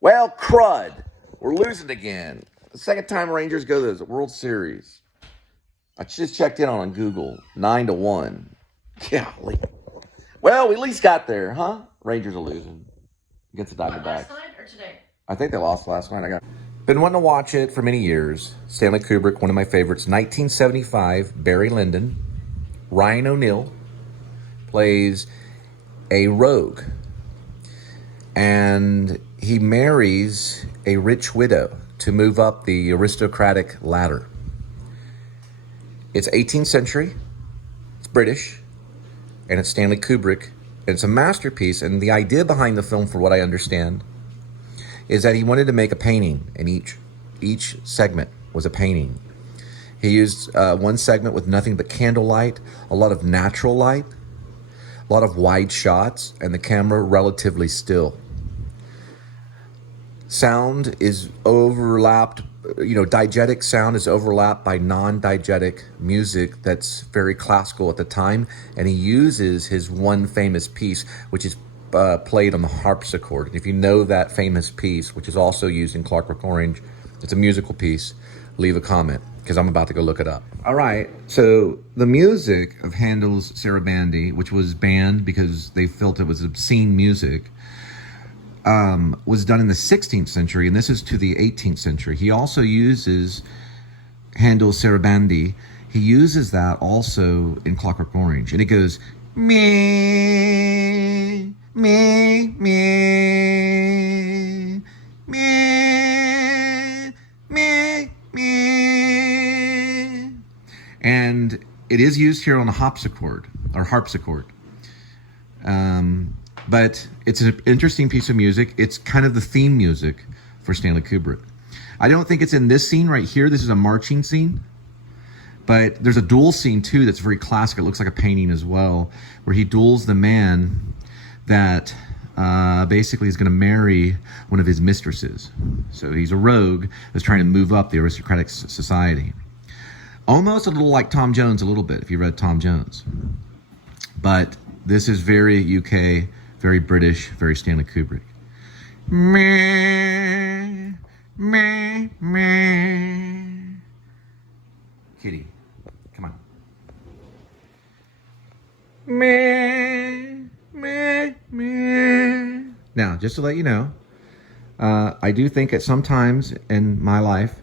Well, crud. We're losing again. The second time Rangers go to the World Series. I just checked in on Google. 9-1. Golly. Well, we at least got there, huh? Rangers are losing against the Diamondbacks. Last night or today? I think they lost last night. Been wanting to watch it for many years. Stanley Kubrick, one of my favorites. 1975, Barry Lyndon. Ryan O'Neal plays a rogue. And he marries a rich widow to move up the aristocratic ladder. It's 18th century. It's British. And it's Stanley Kubrick. And it's a masterpiece. And the idea behind the film, for what I understand, is that he wanted to make a painting, and each segment was a painting. He used one segment with nothing but candlelight, a lot of natural light, a lot of wide shots, and the camera relatively still. Sound is overlapped, diegetic sound is overlapped by non-diegetic music that's very classical at the time, and he uses his one famous piece, which is played on the harpsichord. And if you know that famous piece, which is also used in Clockwork Orange, it's a musical piece, leave a comment, because I'm about to go look it up. All right, so the music of Handel's Sarabande, which was banned because they felt it was obscene music, was done in the 16th century, and this is to the 18th century. He also uses Handel's Sarabande. He uses that also in Clockwork Orange, and it goes, meh, meh, meh, meh, meh, meh. And it is used here on the harpsichord. But it's an interesting piece of music. It's kind of the theme music for Stanley Kubrick. I don't think it's in this scene right here. This is a marching scene. But there's a duel scene, too, that's very classic. It looks like a painting as well, where he duels the man that basically is going to marry one of his mistresses. So he's a rogue that's trying to move up the aristocratic society. Almost a little like Tom Jones, a little bit, if you read Tom Jones. But this is very UK, very British, very Stanley Kubrick. Meh, meh, meh. Kitty, come on. Meh, meh, meh. Now, just to let you know, I do think at some times in my life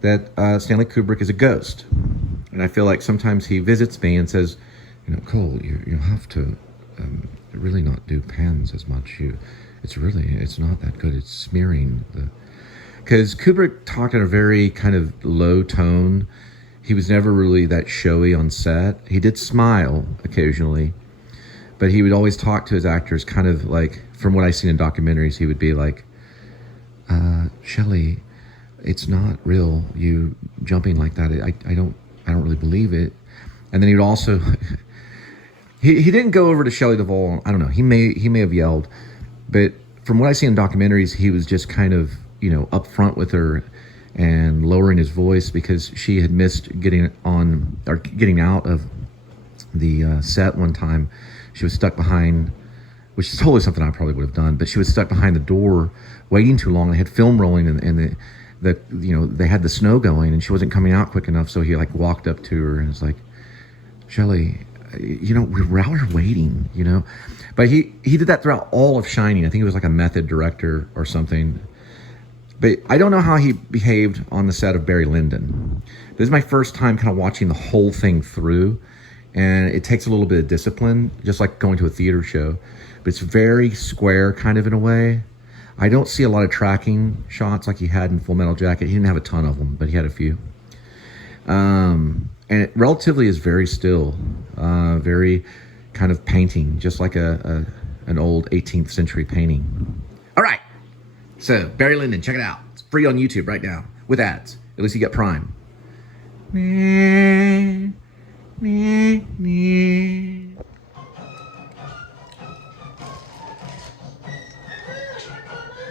that Stanley Kubrick is a ghost. And I feel like sometimes he visits me and says, Cole, you have to really not do pans as much. It's not that good. It's smearing because Kubrick talked in a very kind of low tone. He was never really that showy on set. He did smile occasionally, but he would always talk to his actors kind of like, from what I've seen in documentaries, he would be like, Shelley, it's not real. You jumping like that. I don't really believe it. And then he would also, he didn't go over to Shelley Duvall. I don't know. He may have yelled, but from what I see in documentaries, he was just kind of, up front with her and lowering his voice because she had missed getting out of the set one time. She was stuck behind, which is totally something I probably would have done, but she was stuck behind the door waiting too long. They had film rolling and they had the snow going and she wasn't coming out quick enough. So he walked up to her and was like, Shelley, we're out here waiting, But he did that throughout all of Shining. I think he was like a method director or something. But I don't know how he behaved on the set of Barry Lyndon. This is my first time kind of watching the whole thing through. And it takes a little bit of discipline, just like going to a theater show. But it's very square kind of in a way. I don't see a lot of tracking shots like he had in Full Metal Jacket. He didn't have a ton of them, but he had a few. And it relatively is very still, very kind of painting, just like an old 18th century painting. All right, so Barry Lyndon, check it out. It's free on YouTube right now with ads. At least you get Prime.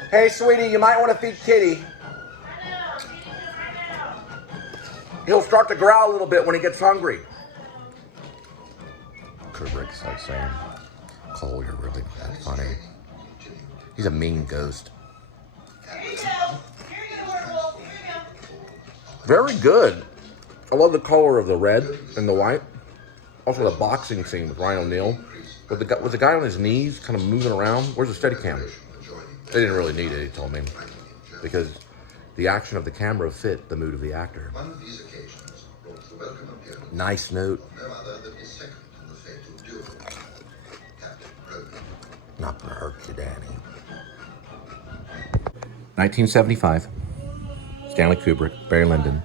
Hey, sweetie, you might want to feed Kitty. He'll start to growl a little bit when he gets hungry. Kubrick's like saying, Cole, you're really not that funny. He's a mean ghost. Very good. I love the color of the red and the white. Also the boxing scene with Ryan O'Neal. With the guy on his knees kind of moving around. Where's the Steadicam? They didn't really need it, he told me. Because the action of the camera fit the mood of the actor. Nice note. Not gonna hurt you, Danny. 1975. Stanley Kubrick, Barry Lyndon.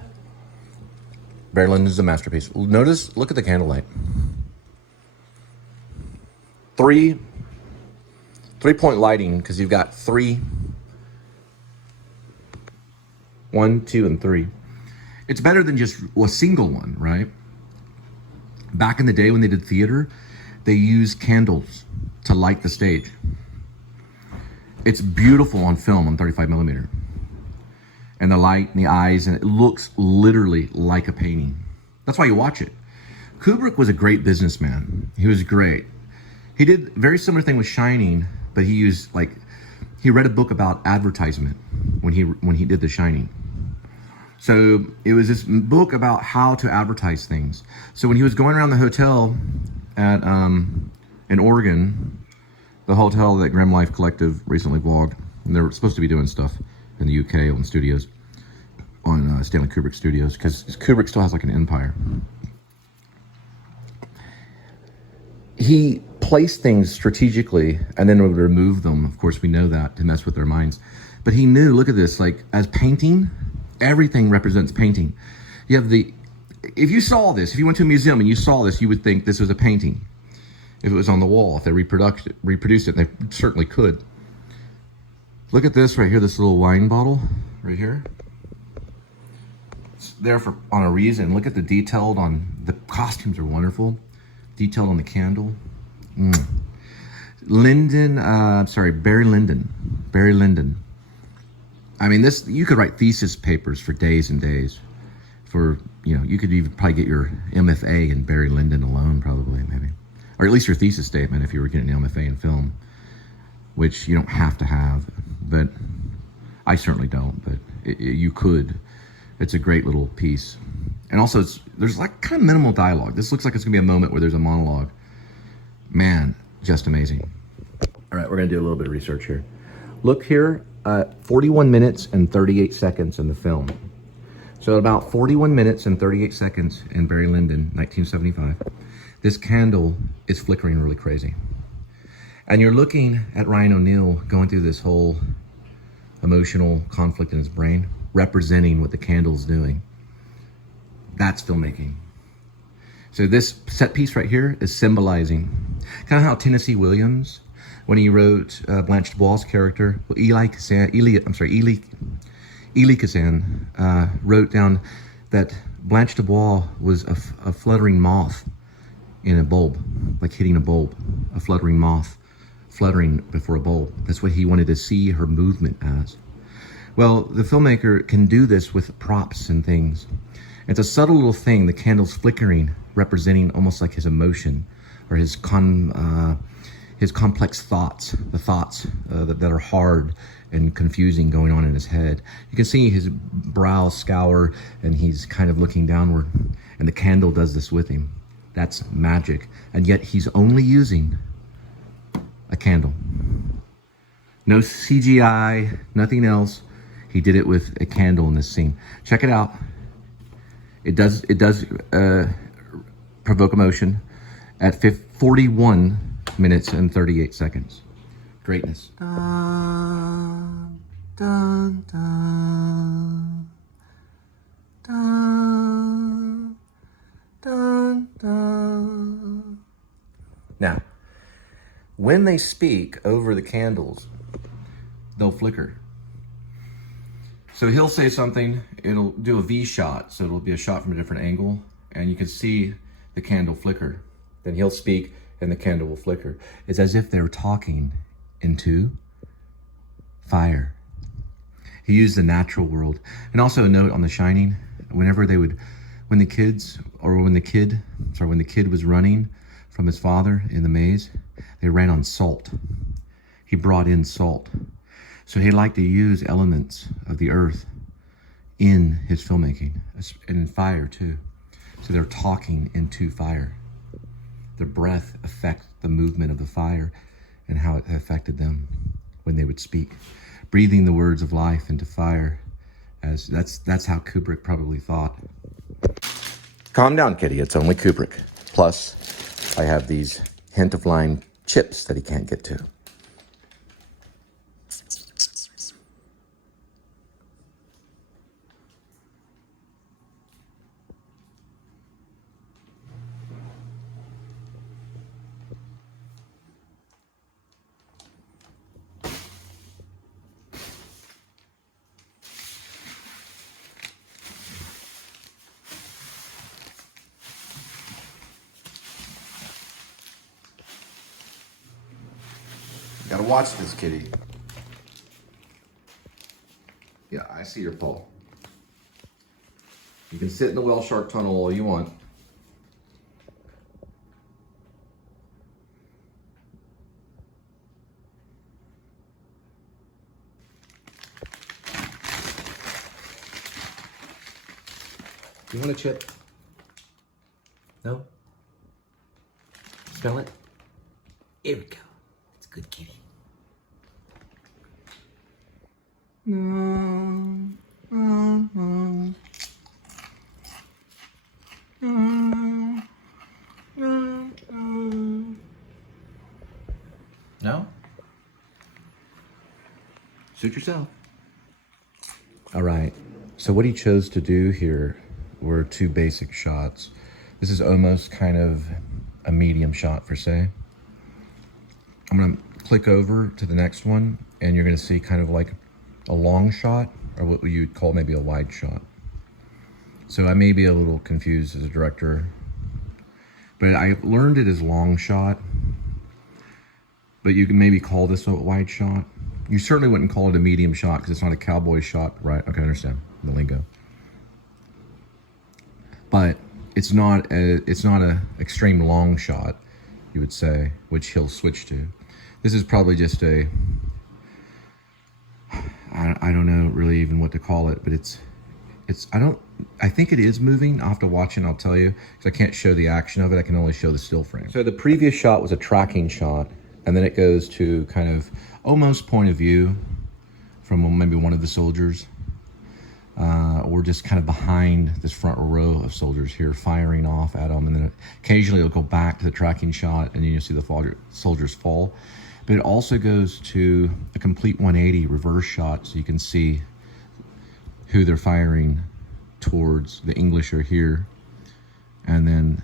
Barry Lyndon's a masterpiece. Notice, look at the candlelight. Three-point lighting, because you've got 3, 1, 2, and 3. It's better than just a single one, right? Back in the day when they did theater, they used candles to light the stage. It's beautiful on film on 35 millimeter. And the light and the eyes, and it looks literally like a painting. That's why you watch it. Kubrick was a great businessman. He was great. He did a very similar thing with Shining, but he read a book about advertisement when he did The Shining. So it was this book about how to advertise things. So when he was going around the hotel at in Oregon, the hotel that Grim Life Collective recently vlogged, and they're supposed to be doing stuff in the UK on studios, on Stanley Kubrick Studios, because Kubrick still has like an empire. He placed things strategically and then would remove them. Of course, we know that, to mess with their minds. But he knew, look at this, like as painting, everything represents painting. You have if you saw this, if you went to a museum and you saw this, you would think this was a painting. If it was on the wall, if they reproduced it, they certainly could. Look at this right here, this little wine bottle right here. It's there on a reason. Look at the detailed on, the costumes are wonderful. Detailed on the candle. Barry Lyndon. I mean, this, you could write thesis papers for days and days. You could even probably get your MFA in Barry Lyndon alone, probably, maybe. Or at least your thesis statement if you were getting an MFA in film, which you don't have to have, but I certainly don't, but you could. It's a great little piece. And also, there's like kind of minimal dialogue. This looks like it's gonna be a moment where there's a monologue. Man, just amazing. All right, we're gonna do a little bit of research here. Look here, 41 minutes and 38 seconds in the film. So about 41 minutes and 38 seconds in Barry Lyndon, 1975. This candle is flickering really crazy. And you're looking at Ryan O'Neal going through this whole emotional conflict in his brain, representing what the candle's doing. That's filmmaking. So this set piece right here is symbolizing kind of how Tennessee Williams, when he wrote Blanche DuBois' character, Eli Kazan wrote down that Blanche DuBois was a fluttering moth in a bulb, like hitting a bulb, a fluttering moth fluttering before a bulb. That's what he wanted to see her movement as. Well, the filmmaker can do this with props and things. It's a subtle little thing, the candle's flickering, representing almost like his emotion or his complex thoughts, the thoughts that are hard and confusing going on in his head. You can see his brow scour and he's kind of looking downward, and the candle does this with him. That's magic. And yet he's only using a candle. No CGI, nothing else. He did it with a candle in this scene. Check it out. It does provoke emotion at 41 minutes and 38 seconds. Greatness. Dun, dun, dun, dun, dun, dun. Now, when they speak over the candles, they'll flicker. So he'll say something, it'll do a V shot, so it'll be a shot from a different angle, and you can see the candle flicker. Then he'll speak, and the candle will flicker. It's as if they're talking into fire. He used the natural world. And also a note on The Shining, when the kid was running from his father in the maze, they ran on salt. He brought in salt. So he liked to use elements of the earth in his filmmaking, and in fire too. So they're talking into fire. Their breath affects the movement of the fire and how it affected them when they would speak. Breathing the words of life into fire, as that's how Kubrick probably thought. Calm down, kitty, it's only Kubrick. Plus, I have these hint of lime chips that he can't get to. Gotta watch this, kitty. Yeah, I see your paw. You can sit in the whale shark tunnel all you want. You want a chip? No? Smell it? Here we go. It's a good kitty. No. Suit yourself. All right. So what he chose to do here were two basic shots. This is almost kind of a medium shot for say. I'm gonna click over to the next one and you're gonna see kind of like a long shot, or what you'd call maybe a wide shot. So I may be a little confused as a director, but I learned it as long shot, but you can maybe call this a wide shot. You certainly wouldn't call it a medium shot because it's not a cowboy shot, right? Okay, I understand the lingo. But it's not a extreme long shot, you would say, which he'll switch to. This is probably just a, I don't know really even what to call it, but I think it is moving. I'll have to watch it and I'll tell you, because I can't show the action of it. I can only show the still frame. So the previous shot was a tracking shot, and then it goes to kind of almost point of view from maybe one of the soldiers, or just kind of behind this front row of soldiers here firing off at them. And then occasionally it'll go back to the tracking shot and then you'll see the soldiers fall. But it also goes to a complete 180 reverse shot, so you can see who they're firing towards. The English are here, and then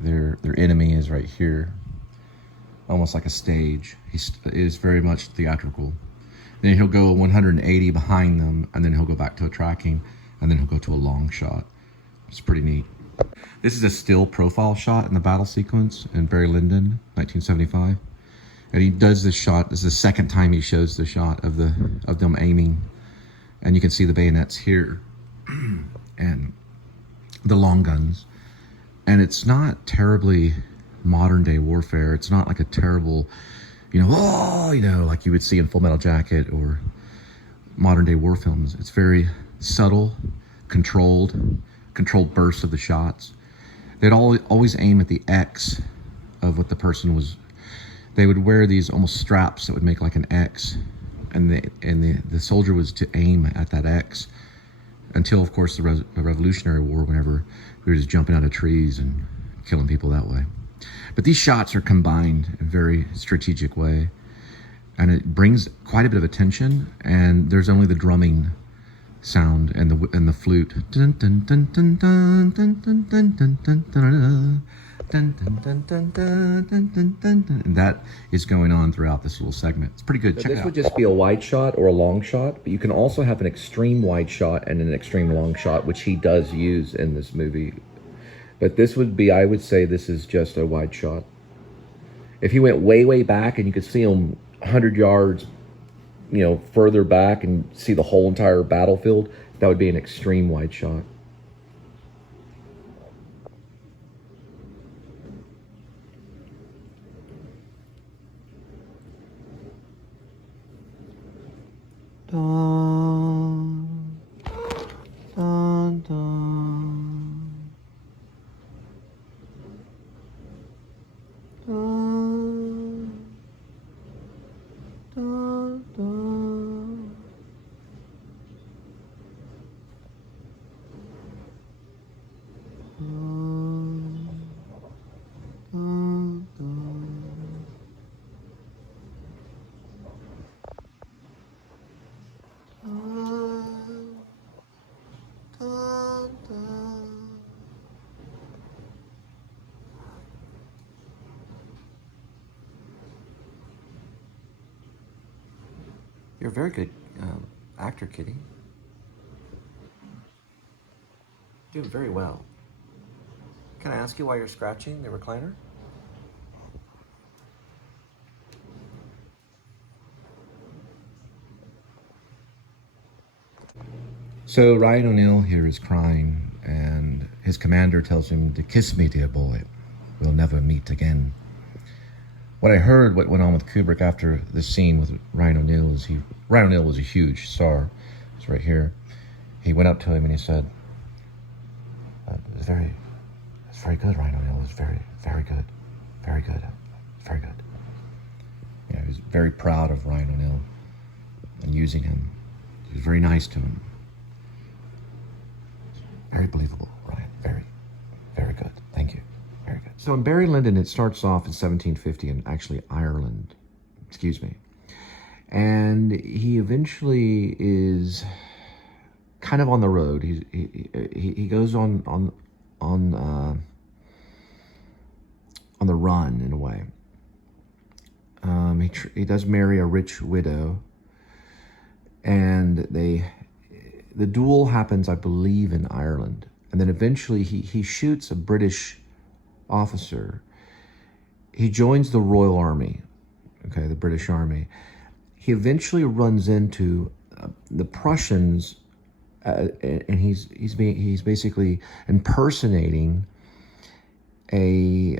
their enemy is right here, almost like a stage. It is very much theatrical. Then he'll go 180 behind them, and then he'll go back to a tracking, and then he'll go to a long shot. It's pretty neat. This is a still profile shot in the battle sequence in Barry Lyndon, 1975. And he does this shot. This is the second time he shows the shot of them aiming, and you can see the bayonets here and the long guns. And it's not terribly modern day warfare. It's not like a terrible, like you would see in Full Metal Jacket or modern day war films. It's very subtle, controlled bursts of the shots. They'd always aim at the X of what the person was. They would wear these almost straps that would make like an X, and the soldier was to aim at that X until, of course, the Revolutionary War, whenever we were just jumping out of trees and killing people that way. But these shots are combined in a very strategic way, and it brings quite a bit of attention. And there's only the drumming sound and the flute. Dun, dun, dun, dun, dun, dun, dun, dun, dun, dun, dun, dun, dun, dun, dun, dun, dun, dun, dun. And that is going on throughout this little segment. It's pretty good. Check it out. This would just be a wide shot or a long shot, but you can also have an extreme wide shot and an extreme long shot, which he does use in this movie. But this would be, I would say this is just a wide shot. If he went way, way back and you could see him 100 yards, further back and see the whole entire battlefield, that would be an extreme wide shot. Dun, dun, dun. Dun, dun, dun. Dun, dun. You're a very good actor, Kitty. Doing very well. Can I ask you why you're scratching the recliner? So Ryan O'Neal here is crying, and his commander tells him to kiss me, dear boy. We'll never meet again. What I heard, what went on with Kubrick after this scene with Ryan O'Neal is Ryan O'Neal was a huge star. It's right here. He went up to him and he said, it's very good, Ryan O'Neal. It was very, very good. Very good. Very good. Yeah, he was very proud of Ryan O'Neal and using him. He was very nice to him. Very believable, Ryan. Very, very good. Thank you. Very good. So in Barry Lyndon, it starts off in 1750 in actually Ireland. Excuse me. And he eventually is kind of on the road. He goes on the run in a way. He does marry a rich widow, and the duel happens, I believe, in Ireland, and then eventually he shoots a British officer. He joins the Royal Army, okay, the British Army. He eventually runs into the Prussians, and he's basically impersonating a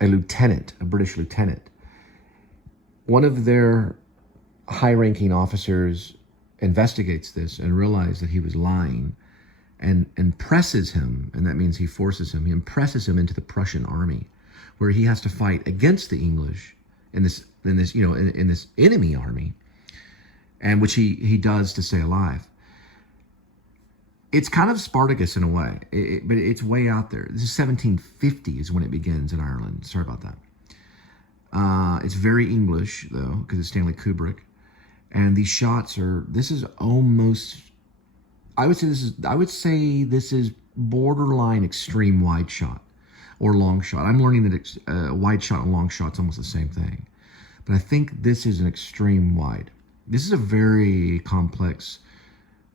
lieutenant, a British lieutenant. One of their high-ranking officers investigates this and realizes that he was lying, and presses him, and that means he forces him. He impresses him into the Prussian army, where he has to fight against the English in this enemy army, and which he does to stay alive. It's kind of Spartacus in a way, but it's way out there. This is 1750 is when it begins in Ireland. Sorry about that. It's very English though, because it's Stanley Kubrick, and these shots this is almost, I would say this is borderline extreme wide shot or long shot. I'm learning that wide shot and long shot's almost the same thing, but I think this is an extreme wide. This is a very complex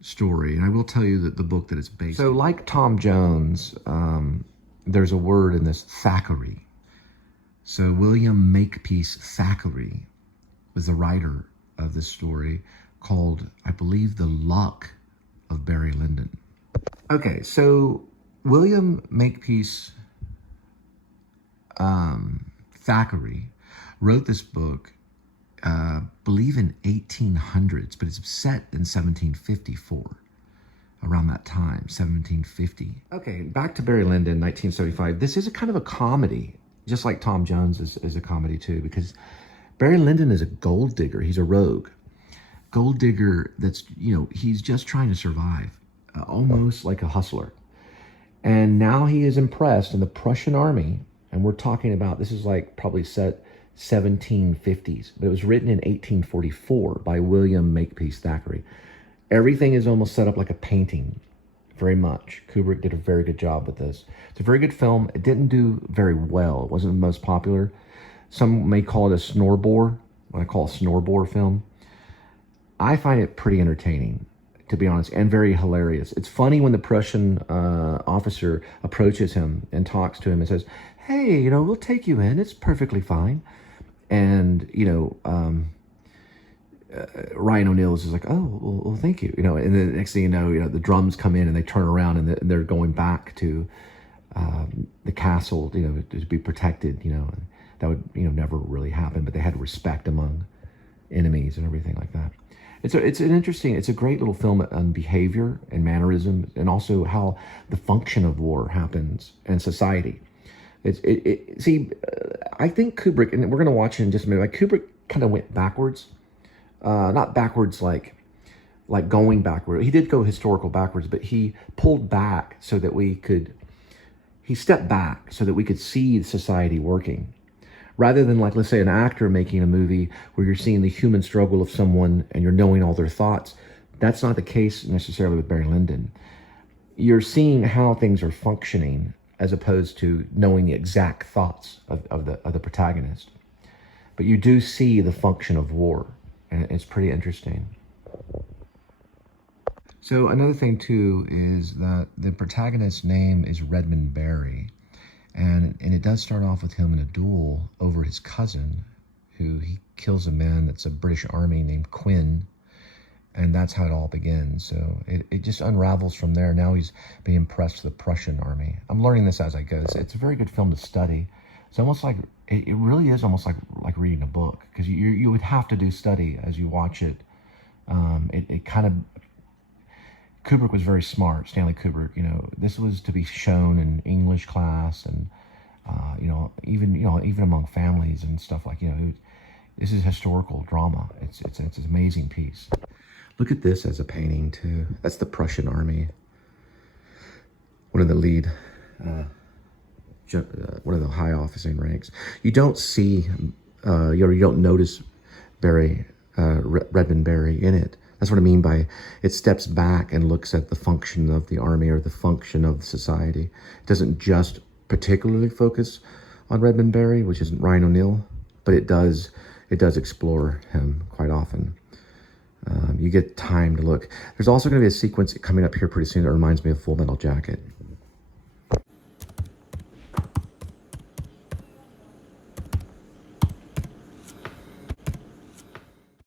story, and I will tell you that the book that it's based on. So like Tom Jones, there's a word in this, Thackeray. So William Makepeace Thackeray was the writer of this story called, I believe, The Luck of Barry Lyndon. Okay, so William Makepeace Thackeray wrote this book, believe in 1800s, but it's set in 1754, around that time, 1750. Okay, back to Barry Lyndon, 1975. This is a kind of a comedy, just like Tom Jones is a comedy too, because Barry Lyndon is a gold digger. He's a rogue. Gold digger that's, he's just trying to survive, almost like a hustler. And now he is impressed in the Prussian army, and we're talking about, this is like probably set 1750s, but it was written in 1844 by William Makepeace Thackeray. Everything is almost set up like a painting, very much. Kubrick did a very good job with this. It's a very good film. It didn't do very well. It wasn't the most popular. Some may call it a snorebore, what I call a snorebore film. I find it pretty entertaining, to be honest, and very hilarious. It's funny when the Prussian officer approaches him and talks to him and says, hey, we'll take you in. It's perfectly fine. And, Ryan O'Neal is just like, oh, well, thank you. And then the next thing you know, the drums come in and they turn around and they're going back to the castle, to be protected, and that would, never really happen, but they had respect among enemies and everything like that. It's an interesting, it's a great little film on behavior and mannerism, and also how the function of war happens in society. I think Kubrick, and we're going to watch it in just a minute, like Kubrick kind of went backwards. Not backwards like going backward. He did go historical backwards, but he pulled back so that he stepped back so that we could see society working. Rather than, like, let's say an actor making a movie where you're seeing the human struggle of someone and you're knowing all their thoughts. That's not the case necessarily with Barry Lyndon. You're seeing how things are functioning as opposed to knowing the exact thoughts of the protagonist. But you do see the function of war, and it's pretty interesting. So another thing too is that the protagonist's name is Redmond Barry, and it does start off with him in a duel over his cousin, who he kills a man that's a British Army named Quinn, and that's how it all begins. So it just unravels from there. Now he's being impressed with the Prussian army. I'm learning this as I go. It's a very good film to study. It's almost like, it really is almost like reading a book, because you would have to do study as you watch it. It kind of, Kubrick was very smart, Stanley Kubrick. This was to be shown in English class, and even among families and stuff like, this is historical drama. It's an amazing piece. Look at this as a painting too. That's the Prussian army. One of the lead, one of the high officing ranks. You don't see, you don't notice Redmond Barry in it. That's what I mean by it steps back and looks at the function of the army or the function of society. It doesn't just particularly focus on Redmond Barry, which isn't Ryan O'Neal, but it does explore him quite often. You get time to look. There's also going to be a sequence coming up here pretty soon that reminds me of Full Metal Jacket.